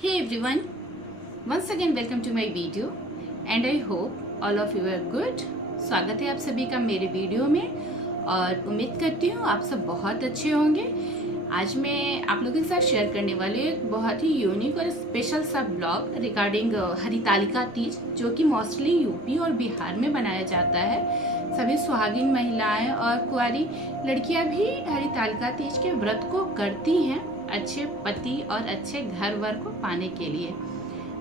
Hey everyone, once again welcome to my video and I hope all of you are good। स्वागत है आप सभी का मेरे वीडियो में और उम्मीद करती हूँ आप सब बहुत अच्छे होंगे। आज मैं आप लोगों के साथ शेयर करने वाली हूँ एक बहुत ही यूनिक और स्पेशल सा ब्लॉग रिगार्डिंग हरितालिका तीज, जो कि मोस्टली यूपी और बिहार में मनाया जाता है। सभी सुहागिन महिलाएं और कुंवारी लड़कियां भी हरितालिका तीज के व्रत को करती हैं अच्छे पति और अच्छे घर वर को पाने के लिए।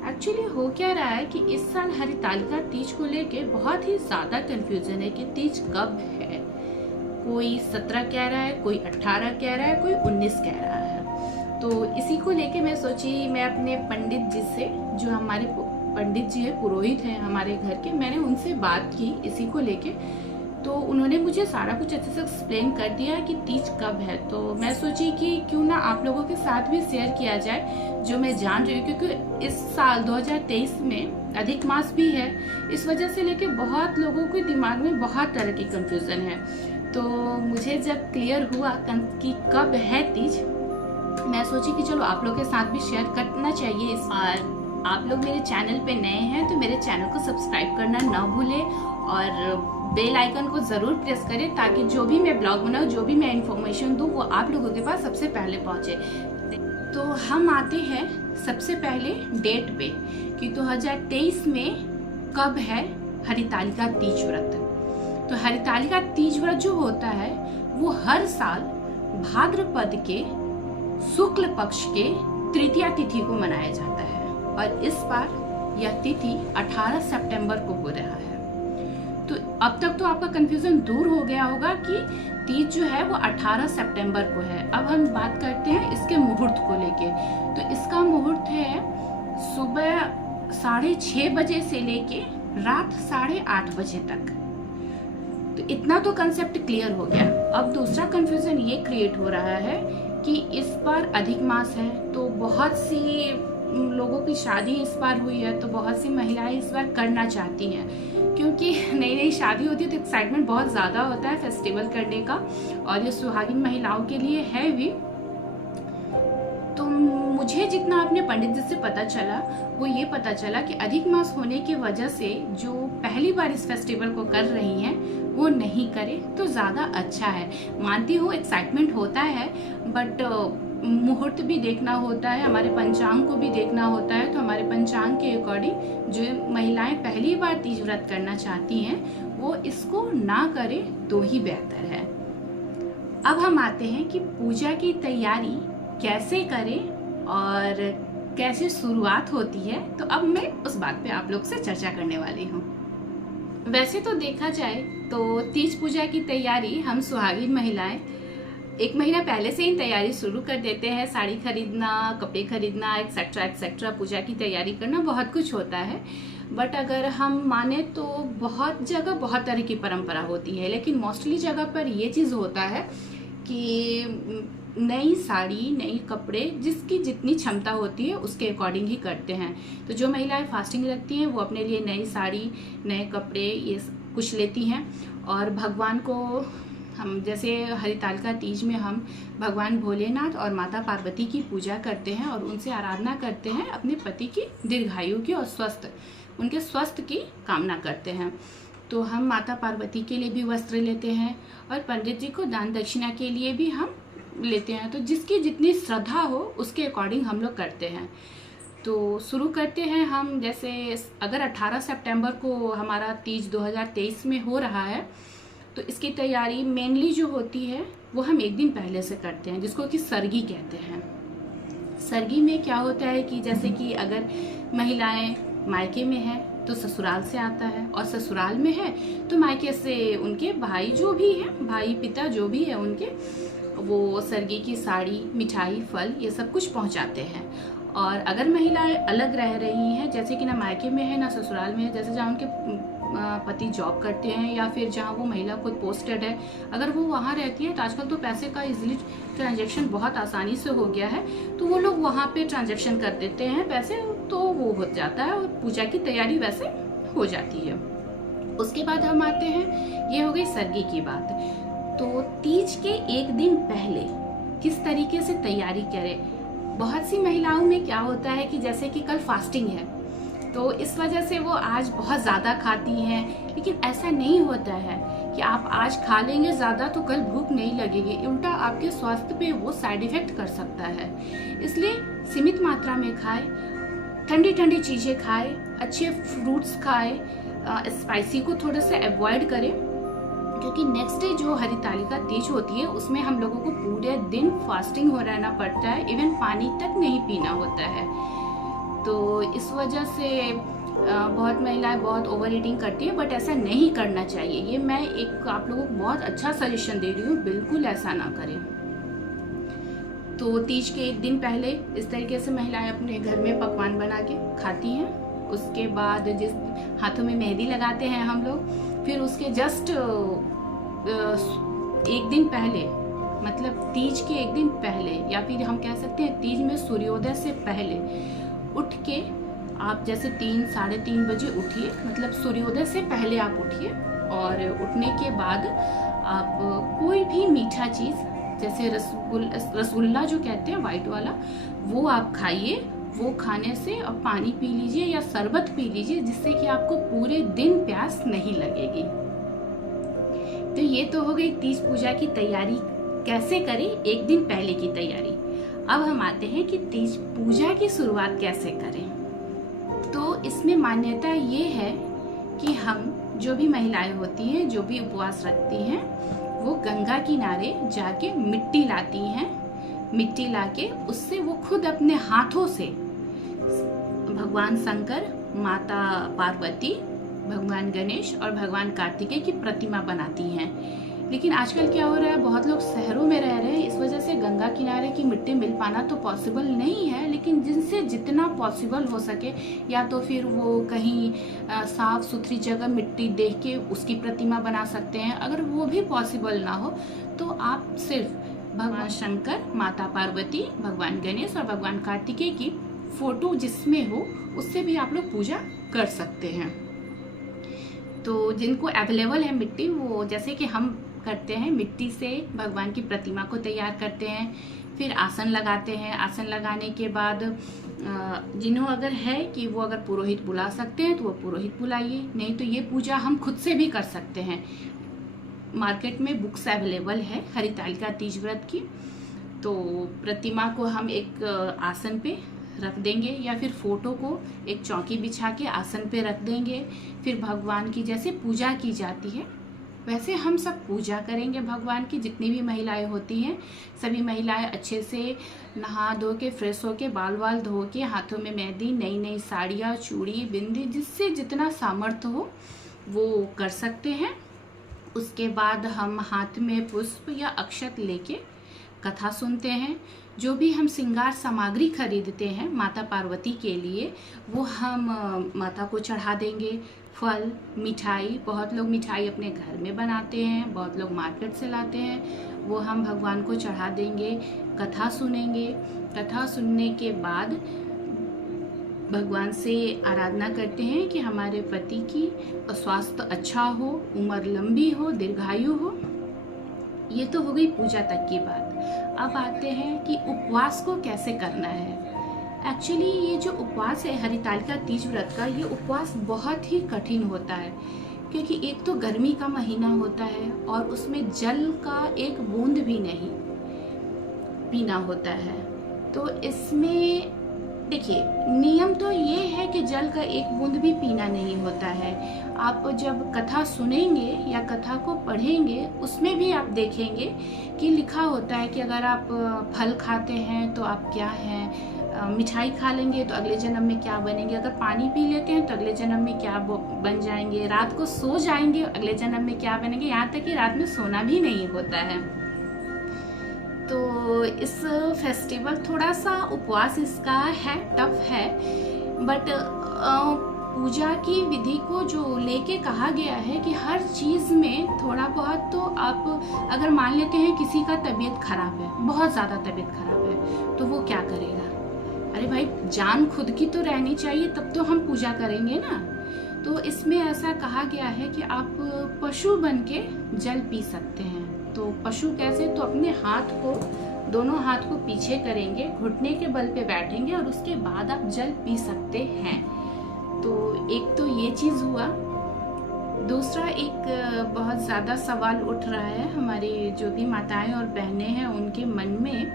एक्चुअली हो क्या रहा है कि इस साल हरितालिका तीज को लेके बहुत ही ज्यादा कंफ्यूजन है कि तीज कब है। कोई 17 कह रहा है, कोई 18 कह रहा है, कोई 19 कह रहा है। तो इसी को लेके मैं सोची मैं अपने पंडित जी से, जो हमारे पंडित जी है, पुरोहित हैं हमारे घर के, मैंने उनसे बात की इसी को लेके। तो उन्होंने मुझे सारा कुछ अच्छे से एक्सप्लेन कर दिया कि तीज कब है। तो मैं सोची कि क्यों ना आप लोगों के साथ भी शेयर किया जाए जो मैं जान रही हूँ, क्योंकि इस साल 2023 में अधिक मास भी है। इस वजह से लेके बहुत लोगों के दिमाग में बहुत तरह की कंफ्यूजन है। तो मुझे जब क्लियर हुआ कि कब है तीज, मैं सोची कि चलो आप लोग के साथ भी शेयर करना चाहिए। इस बार आप लोग मेरे चैनल पे नए हैं तो मेरे चैनल को सब्सक्राइब करना ना भूलें और बेल आइकन को जरूर प्रेस करें, ताकि जो भी मैं ब्लॉग बनाऊं, जो भी मैं इंफॉर्मेशन दूं, वो आप लोगों के पास सबसे पहले पहुंचे। तो हम आते हैं सबसे पहले डेट पे कि 2023 में कब है हरितालिका तीज व्रत। तो हरितालिका तीज व्रत जो होता है वो हर साल भाद्रपद के शुक्ल पक्ष के तृतीया तिथि को मनाया जाता है और इस बार यह तिथि 18 सितंबर को हो रहा है। तो अब तक तो आपका कंफ्यूजन दूर हो गया होगा कि तीज जो है वो 18 सितंबर को है। अब हम बात करते हैं इसके मुहूर्त को लेके। तो इसका मुहूर्त है सुबह 6:30 बजे से लेके रात 8:30 बजे तक। तो इतना तो कंसेप्ट क्लियर हो गया। अब दूसरा कंफ्यूजन ये क्रिएट हो रहा है कि इस बार अधिक मास है, तो बहुत सी लोगों की शादी इस बार हुई है, तो बहुत सी महिलाएं इस बार करना चाहती हैं, क्योंकि नई नई शादी होती है तो एक्साइटमेंट बहुत ज़्यादा होता है फेस्टिवल करने का, और ये सुहागिन महिलाओं के लिए है भी। तो मुझे जितना अपने पंडित जी से पता चला वो ये पता चला कि अधिक मास होने की वजह से जो पहली बार इस फेस्टिवल को कर रही हैं वो नहीं करे तो ज़्यादा अच्छा है। मानती हूँ एक्साइटमेंट होता है, बट मुहूर्त भी देखना होता है, हमारे पंचांग को भी देखना होता है। तो हमारे पंचांग के अकॉर्डिंग जो महिलाएं पहली बार तीज व्रत करना चाहती हैं वो इसको ना करें तो ही बेहतर है। अब हम आते हैं कि पूजा की तैयारी कैसे करें और कैसे शुरुआत होती है। तो अब मैं उस बात पे आप लोग से चर्चा करने वाली हूँ। वैसे तो देखा जाए तो तीज पूजा की तैयारी हम सुहागिन महिलाएं 1 महीना पहले से ही तैयारी शुरू कर देते हैं। साड़ी खरीदना, कपड़े खरीदना, एक्सेट्रा एक्सेट्रा, पूजा की तैयारी करना, बहुत कुछ होता है। बट अगर हम माने तो बहुत जगह बहुत तरह की परंपरा होती है, लेकिन मोस्टली जगह पर ये चीज़ होता है कि नई साड़ी, नई कपड़े, जिसकी जितनी क्षमता होती है उसके अकॉर्डिंग ही करते हैं। तो जो महिलाएं फास्टिंग रखती हैं वो अपने लिए नई साड़ी, नए कपड़े ये कुछ लेती हैं। और भगवान को हम जैसे हरितालिका तीज में हम भगवान भोलेनाथ और माता पार्वती की पूजा करते हैं और उनसे आराधना करते हैं, अपने पति की दीर्घायु की और उनके स्वस्थ की कामना करते हैं। तो हम माता पार्वती के लिए भी वस्त्र लेते हैं और पंडित जी को दान दक्षिणा के लिए भी हम लेते हैं। तो जिसकी जितनी श्रद्धा हो उसके अकॉर्डिंग हम लोग करते हैं। तो शुरू करते हैं हम। जैसे अगर 18 सितंबर को हमारा तीज 2023 में हो रहा है तो इसकी तैयारी मेनली जो होती है वो हम 1 दिन पहले से करते हैं, जिसको कि सरगी कहते हैं। सरगी में क्या होता है कि जैसे कि अगर महिलाएं मायके में है तो ससुराल से आता है, और ससुराल में है तो मायके से उनके भाई जो भी है, भाई पिता जो भी है उनके, वो सरगी की साड़ी, मिठाई, फल ये सब कुछ पहुंचाते हैं। और अगर महिलाएं अलग रह रही हैं, जैसे कि ना मायके में है ना ससुराल में है, जैसे जहाँ उनके पति जॉब करते हैं या फिर जहाँ वो महिला खुद पोस्टेड है, अगर वो वहाँ रहती है तो आजकल तो पैसे का इजीली ट्रांजैक्शन बहुत आसानी से हो गया है, तो वो लोग वहाँ पे ट्रांजैक्शन कर देते हैं पैसे, तो वो हो जाता है और पूजा की तैयारी वैसे हो जाती है। उसके बाद हम आते हैं, ये हो गई सरगी की बात। तो तीज के 1 दिन पहले किस तरीके से तैयारी करें, बहुत सी महिलाओं में क्या होता है कि जैसे कि कल फास्टिंग है तो इस वजह से वो आज बहुत ज़्यादा खाती हैं, लेकिन ऐसा नहीं होता है कि आप आज खा लेंगे ज़्यादा तो कल भूख नहीं लगेगी। उल्टा आपके स्वास्थ्य पे वो साइड इफ़ेक्ट कर सकता है। इसलिए सीमित मात्रा में खाएं, ठंडी ठंडी चीज़ें खाएं, अच्छे फ्रूट्स खाएं, स्पाइसी को थोड़ा सा अवॉइड करें, क्योंकि नेक्स्ट डे जो हरितालिका तीज होती है उसमें हम लोगों को पूरे दिन फास्टिंग हो रहना पड़ता है, इवन पानी तक नहीं पीना होता है। तो इस वजह से बहुत महिलाएं बहुत ओवर ईटिंग करती है, बट ऐसा नहीं करना चाहिए। ये मैं एक आप लोगों को बहुत अच्छा सजेशन दे रही हूँ, बिल्कुल ऐसा ना करें। तो तीज के एक दिन पहले इस तरीके से महिलाएं अपने घर में पकवान बना के खाती हैं। उसके बाद जिस हाथों में मेहंदी लगाते हैं हम लोग, फिर उसके जस्ट एक दिन पहले, मतलब तीज के एक दिन पहले, या फिर हम कह सकते हैं तीज में सूर्योदय से पहले उठ के आप जैसे 3-3:30 बजे उठिए, मतलब सूर्योदय से पहले आप उठिए, और उठने के बाद आप कोई भी मीठा चीज़ जैसे रसगुल्ला जो कहते हैं वाइट वाला, वो आप खाइए। वो खाने से अब पानी पी लीजिए या शरबत पी लीजिए, जिससे कि आपको पूरे दिन प्यास नहीं लगेगी। तो ये तो हो गई तीज पूजा की तैयारी कैसे करें, एक दिन पहले की तैयारी। अब हम आते हैं कि तीज पूजा की शुरुआत कैसे करें। तो इसमें मान्यता ये है कि हम जो भी महिलाएं होती हैं, जो भी उपवास रखती हैं, वो गंगा किनारे जाके मिट्टी लाती हैं। मिट्टी लाके उससे वो खुद अपने हाथों से भगवान शंकर, माता पार्वती, भगवान गणेश और भगवान कार्तिकेय की प्रतिमा बनाती हैं। लेकिन आजकल क्या हो रहा है, बहुत लोग शहरों में रह रहे हैं, इस वजह से गंगा किनारे की मिट्टी मिल पाना तो पॉसिबल नहीं है। लेकिन जिनसे जितना पॉसिबल हो सके, या तो फिर वो कहीं साफ सुथरी जगह मिट्टी देख के उसकी प्रतिमा बना सकते हैं। अगर वो भी पॉसिबल ना हो तो आप सिर्फ भगवान शंकर, माता पार्वती, भगवान गणेश और भगवान कार्तिकेय की फोटो जिसमें हो उससे भी आप लोग पूजा कर सकते हैं। तो जिनको अवेलेबल है मिट्टी, वो जैसे कि हम करते हैं, मिट्टी से भगवान की प्रतिमा को तैयार करते हैं, फिर आसन लगाते हैं। आसन लगाने के बाद जिन्हों अगर है कि वो अगर पुरोहित बुला सकते हैं तो वो पुरोहित बुलाइए, नहीं तो ये पूजा हम खुद से भी कर सकते हैं। मार्केट में बुक्स अवेलेबल है हरितालिका तीज व्रत की। तो प्रतिमा को हम एक आसन पे रख देंगे, या फिर फोटो को एक चौकी बिछा के आसन पे रख देंगे। फिर भगवान की जैसे पूजा की जाती है वैसे हम सब पूजा करेंगे भगवान की। जितनी भी महिलाएं होती हैं, सभी महिलाएं अच्छे से नहा धो के, फ्रेश हो के, बाल वाल धो के, हाथों में मेहंदी, नई नई साड़ियाँ, चूड़ी, बिंदी, जिससे जितना सामर्थ्य हो वो कर सकते हैं। उसके बाद हम हाथ में पुष्प या अक्षत लेके कथा सुनते हैं। जो भी हम श्रृंगार सामग्री खरीदते हैं माता पार्वती के लिए, वो हम माता को चढ़ा देंगे। फल, मिठाई, बहुत लोग मिठाई अपने घर में बनाते हैं, बहुत लोग मार्केट से लाते हैं, वो हम भगवान को चढ़ा देंगे। कथा सुनेंगे। कथा सुनने के बाद भगवान से आराधना करते हैं कि हमारे पति की स्वास्थ्य अच्छा हो, उम्र लंबी हो, दीर्घायु हो। ये तो हो गई पूजा तक की बात। अब आते हैं कि उपवास को कैसे करना है। एक्चुअली ये जो उपवास है हरितालिका तीज व्रत का, ये उपवास बहुत ही कठिन होता है, क्योंकि एक तो गर्मी का महीना होता है और उसमें जल का एक बूंद भी नहीं पीना होता है। तो इसमें देखिए, नियम तो ये है कि जल का एक बूंद भी पीना नहीं होता है। आप जब कथा सुनेंगे या कथा को पढ़ेंगे, उसमें भी आप देखेंगे कि लिखा होता है कि अगर आप फल खाते हैं तो आप क्या हैं, मिठाई खा लेंगे तो अगले जन्म में क्या बनेंगे, अगर पानी पी लेते हैं तो अगले जन्म में क्या बन जाएंगे, रात को सो जाएंगे अगले जन्म में क्या बनेंगे, यहाँ तक कि रात में सोना भी नहीं होता है। तो इस फेस्टिवल थोड़ा सा उपवास इसका है, टफ है, बट पूजा की विधि को जो लेके कहा गया है कि हर चीज़ में थोड़ा बहुत तो आप अगर मान लेते हैं किसी का तबीयत खराब है, बहुत ज़्यादा तबीयत खराब है, तो वो क्या करेगा। अरे भाई, जान खुद की तो रहनी चाहिए, तब तो हम पूजा करेंगे ना। तो इसमें ऐसा कहा गया है कि आप पशु बन के जल पी सकते हैं। तो पशु कैसे, तो अपने हाथ को, दोनों हाथ को पीछे करेंगे, घुटने के बल पे बैठेंगे और उसके बाद आप जल पी सकते हैं। तो एक तो ये चीज़ हुआ। दूसरा एक बहुत ज़्यादा सवाल उठ रहा है हमारी जो भी माताएं और बहनें हैं उनके मन में,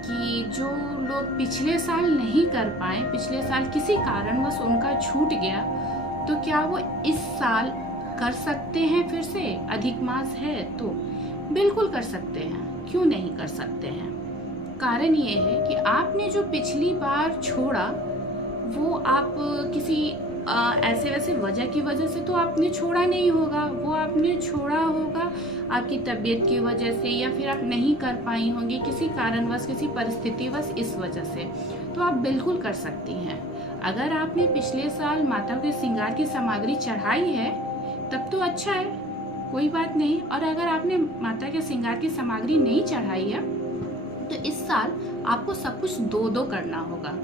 कि जो लोग पिछले साल नहीं कर पाए, पिछले साल किसी कारणवश उनका छूट गया, तो क्या वो इस साल कर सकते हैं फिर से? अधिक मास है तो बिल्कुल कर सकते हैं, क्यों नहीं कर सकते हैं। कारण ये है कि आपने जो पिछली बार छोड़ा वो आप किसी ऐसे वैसे वजह की वजह से तो आपने छोड़ा नहीं होगा, वो आपने छोड़ा होगा आपकी तबीयत की वजह से, या फिर आप नहीं कर पाई होंगी किसी कारणवश, किसी परिस्थितिवश, इस वजह से। तो आप बिल्कुल कर सकती हैं। अगर आपने पिछले साल माता के श्रृंगार की सामग्री चढ़ाई है तब तो अच्छा है, कोई बात नहीं। और अगर आपने माता के श्रृंगार की सामग्री नहीं चढ़ाई है तो इस साल आपको सब कुछ दो दो करना होगा।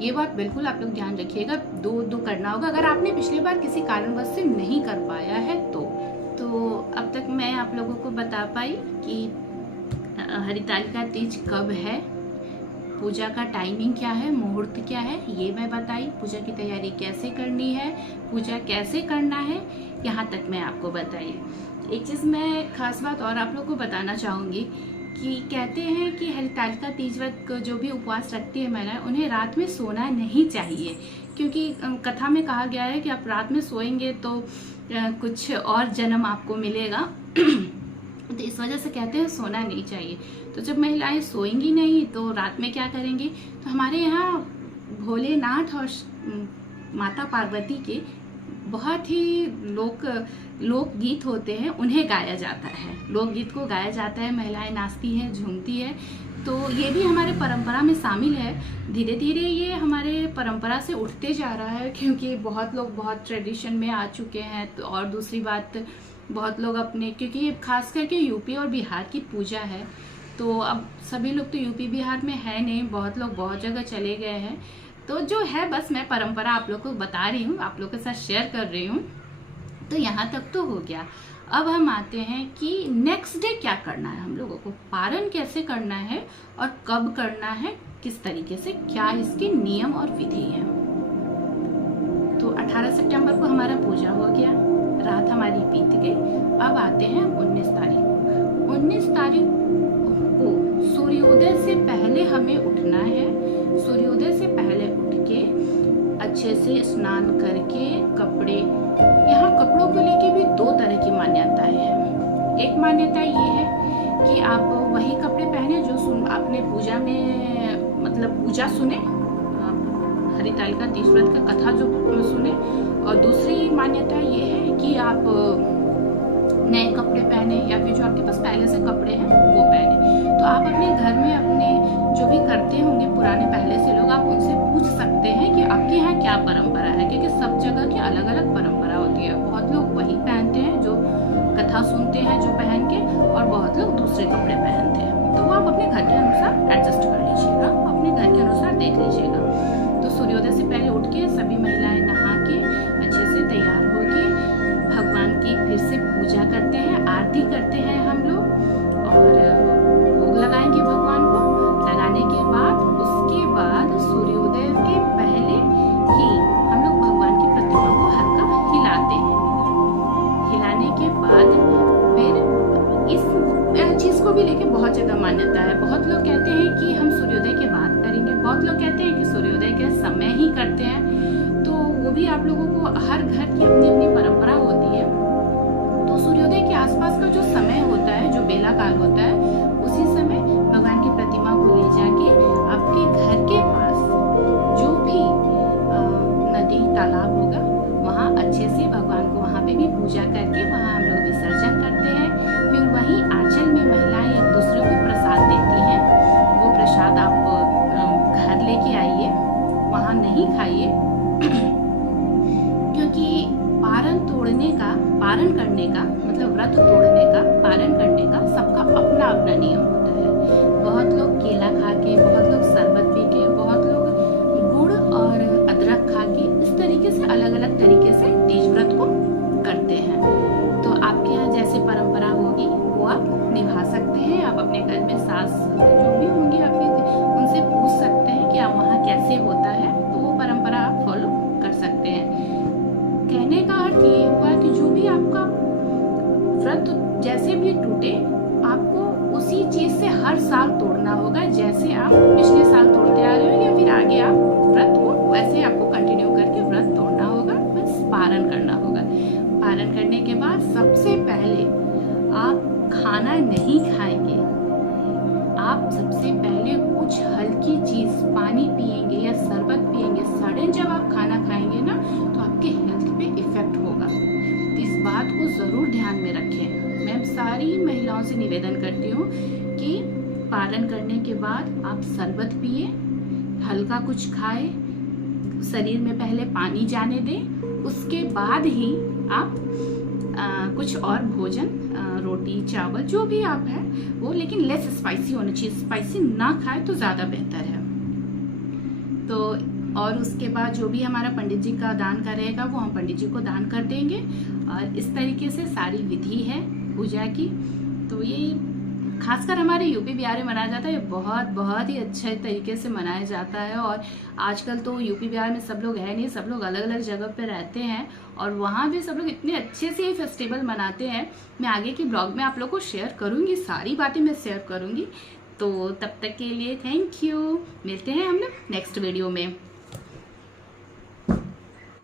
ये बात बिल्कुल आप लोग ध्यान रखिएगा, दो दो करना होगा अगर आपने पिछली बार किसी कारणवश से नहीं कर पाया है तो अब तक मैं आप लोगों को बता पाई कि हरितालिका तीज कब है, पूजा का टाइमिंग क्या है, मुहूर्त क्या है, ये मैं बताई। पूजा की तैयारी कैसे करनी है, पूजा कैसे करना है, यहाँ तक मैं आपको बताई। एक चीज़ मैं खास बात और आप लोग को बताना चाहूँगी कि कहते हैं कि हरितालिका तीज व्रत जो भी उपवास रखती है महिलाएं, उन्हें रात में सोना नहीं चाहिए, क्योंकि कथा में कहा गया है कि आप रात में सोएंगे तो कुछ और जन्म आपको मिलेगा। तो इस वजह से कहते हैं सोना नहीं चाहिए। तो जब महिलाएं सोएंगी नहीं तो रात में क्या करेंगी, तो हमारे यहाँ भोलेनाथ और माता पार्वती के बहुत ही लोकगीत होते हैं, उन्हें गाया जाता है। लोकगीत को गाया जाता है, महिलाएं नाचती हैं, झूमती है। तो ये भी हमारे परंपरा में शामिल है। धीरे धीरे ये हमारे परंपरा से उठते जा रहा है, क्योंकि बहुत लोग बहुत ट्रेडिशन में आ चुके हैं। तो और दूसरी बात, बहुत लोग अपने, क्योंकि ये खास करके यूपी और बिहार की पूजा है, तो अब सभी लोग तो यूपी बिहार में है नहीं, बहुत लोग बहुत जगह चले गए हैं। तो जो है बस मैं परंपरा आप लोग को बता रही हूँ, आप लोग के साथ शेयर कर रही हूँ। तो यहाँ तक तो हो गया। अब हम आते हैं कि नेक्स्ट डे क्या करना है हम लोगों को, पारण कैसे करना है और कब करना है, किस तरीके से, क्या इसके नियम और विधि हैं। तो 18 सितंबर को हमारा पूजा हो गया, रात हमारी बीत गई। अब आते हैं 19 तारीख। 19 तारीख को सूर्योदय से पहले हमें उठना है। सूर्योदय से पहले उठ के अच्छे से स्नान करके कपड़े, यहाँ कपड़ों को लेके भी दो तरह की मान्यताएं हैं। एक मान्यता ये है कि आप वही कपड़े पहने जो आपने पूजा में, मतलब पूजा सुने, हरितालिका तीज व्रत का कथा जो सुने। और दूसरी मान्यता ये है कि आप नए कपड़े पहने, या फिर जो आपके पास पहले से कपड़े हैं वो पहने। तो आप अपने घर में अपने जो भी करते होंगे पुराने पहले से लोग, आप उनसे पूछ सकते हैं कि आपके यहाँ क्या परंपरा है, क्योंकि सब जगह की अलग अलग परंपरा होती है। बहुत लोग वही पहनते हैं जो कथा सुनते हैं जो पहन के, और बहुत लोग दूसरे कपड़े पहनते हैं। तो वो आप अपने घर के अनुसार एडजस्ट कर लीजिएगा, अपने घर के अनुसार देख लीजिएगा। तो सूर्योदय से पहले उठ के सभी महिलाएं नहा के अच्छे से तैयार हो के भगवान की फिर से पूजा करते हैं, आरती करते हैं हम लोग, और भोग लगाएंगे भगवान को। लगाने के बाद उसके बाद सूर्योदय के पहले ही हम लोग भगवान की प्रतिमा को हल्का हिलाते हैं। हिलाने के बाद फिर इस चीज को भी लेके बहुत जगह मान्यता है। बहुत लोग कहते हैं कि हम सूर्योदय के बाद करेंगे, बहुत लोग कहते हैं कि सूर्योदय के समय ही करते हैं। तो वो भी आप लोगों को, हर घर की अपनी अपनी परंपरा होती है। तो सूर्योदय के आसपास का जो समय होता है, जो बेला काल होता है, उसी समय भगवान की प्रतिमा को ले जाके आपके घर के पास जो भी नदी तालाब होगा वहाँ अच्छे से भगवान को वहाँ पे भी पूजा करके वहाँ हम लोग विसर्जन करते हैं। फिर वहीं आंचल में महिलाएं एक दूसरे को प्रसाद देती हैं। वो प्रसाद आप घर लेके आइए, वहाँ नहीं खाइए, क्योंकि पारण करने का मतलब व्रत तोड़ने का, पारण करने का सबका अपना अपना नियम होता है। बहुत लोग केला खा के, बहुत लोग शरबत पी के, बहुत लोग गुड़ और अदरक खा के, इस तरीके से अलग अलग तरीके से तीज व्रत को करते हैं। तो आपके यहाँ जैसे परंपरा होगी वो आप घर में सास जो भी होंगी आपकी, उनसे पूछ सकते हैं कि आप वहाँ कैसे होता है, तो वो परंपरा आप फॉलो कर सकते हैं। कहने का अर्थ ये हुआ कि जो भी आपका व्रत जैसे भी टूटे, आपको उसी चीज से हर साल तोड़ना होगा, जैसे आप पिछले साल तोड़ते आ रहे हो या फिर आगे आप व्रत को वैसे आपको कंटिन्यू करके व्रत तोड़ना होगा, बस पारण करना होगा। पारण करने के बाद सबसे पहले आप खाना नहीं खाएंगे, आप सबसे पहले कुछ हल्की चीज पानी पिएंगे या शरबत पिएंगे। सडन जब आप खाना खाएंगे ना तो आपके हेल्थ पे इफेक्ट होगा, इस बात को जरूर ध्यान में रखें। मैं सारी महिलाओं से निवेदन करती हूँ कि पारण करने के बाद आप शरबत पिए, हल्का कुछ खाए, शरीर में पहले पानी जाने दें, उसके बाद ही आप कुछ और भोजन, रोटी चावल जो भी आप है वो, लेकिन लेस स्पाइसी होना चाहिए, स्पाइसी ना खाए तो ज़्यादा बेहतर है। तो और उसके बाद जो भी हमारा पंडित जी का दान का रहेगा वो हम पंडित जी को दान कर देंगे। और इस तरीके से सारी विधि है पूजा की। तो ये खासकर हमारे यूपी बिहार में मनाया जाता है, बहुत ही अच्छे तरीके से मनाया जाता है। और आजकल तो यूपी बिहार में सब लोग है नहीं, सब लोग अलग अलग जगह पे रहते हैं और वहाँ भी सब लोग इतने अच्छे से ये फेस्टिवल मनाते हैं। मैं आगे की ब्लॉग में आप लोग को शेयर करूँगी, सारी बातें मैं शेयर करूँगी। तो तब तक के लिए थैंक यू, मिलते हैं हम लोग नेक्स्ट वीडियो में।